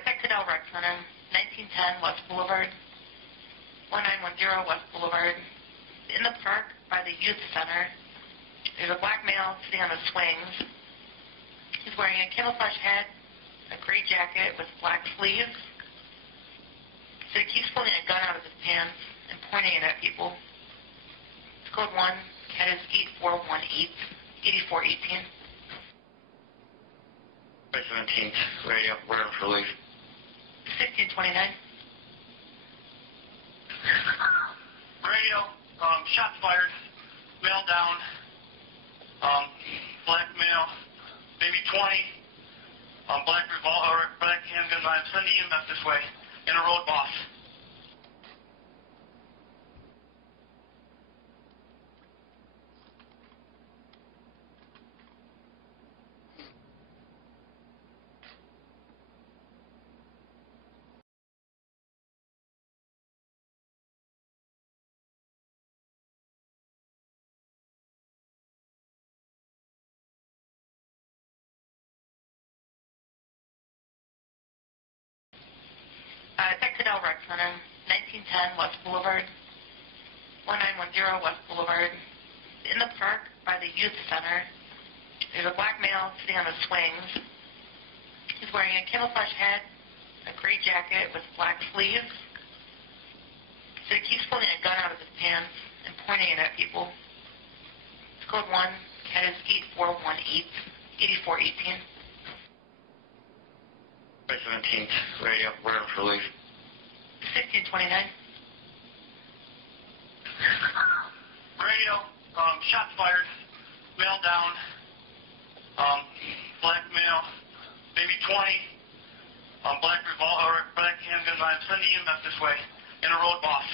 Texadel Rec Center, 1910 West Boulevard, 1910 West Boulevard. In the park by the youth center, there's a black male sitting on the swings. He's wearing a camouflage hat, a gray jacket with black sleeves. So he keeps pulling a gun out of his pants and pointing it at people. It's code 1, cat is 8418, 8418. 17th, radio, word for relief. 1629. Radio, shots fired, male down, black male, maybe 20, black revolver, black handgun knife, send EMF this way, in a road boss. Texadel Rec Center, 1910 West Boulevard, 1910 West Boulevard. In the park by the youth center, there's a black male sitting on the swings. He's wearing a camouflage hat, a gray jacket with black sleeves. So he keeps pulling a gun out of his pants and pointing it at people. It's code 1, cat is 8418, 8418. 17th, radio, word for relief. 1629. Radio, shots fired, male down, black male, maybe 20, black revolver, black handgun knife, send EMF this way, in a road boss.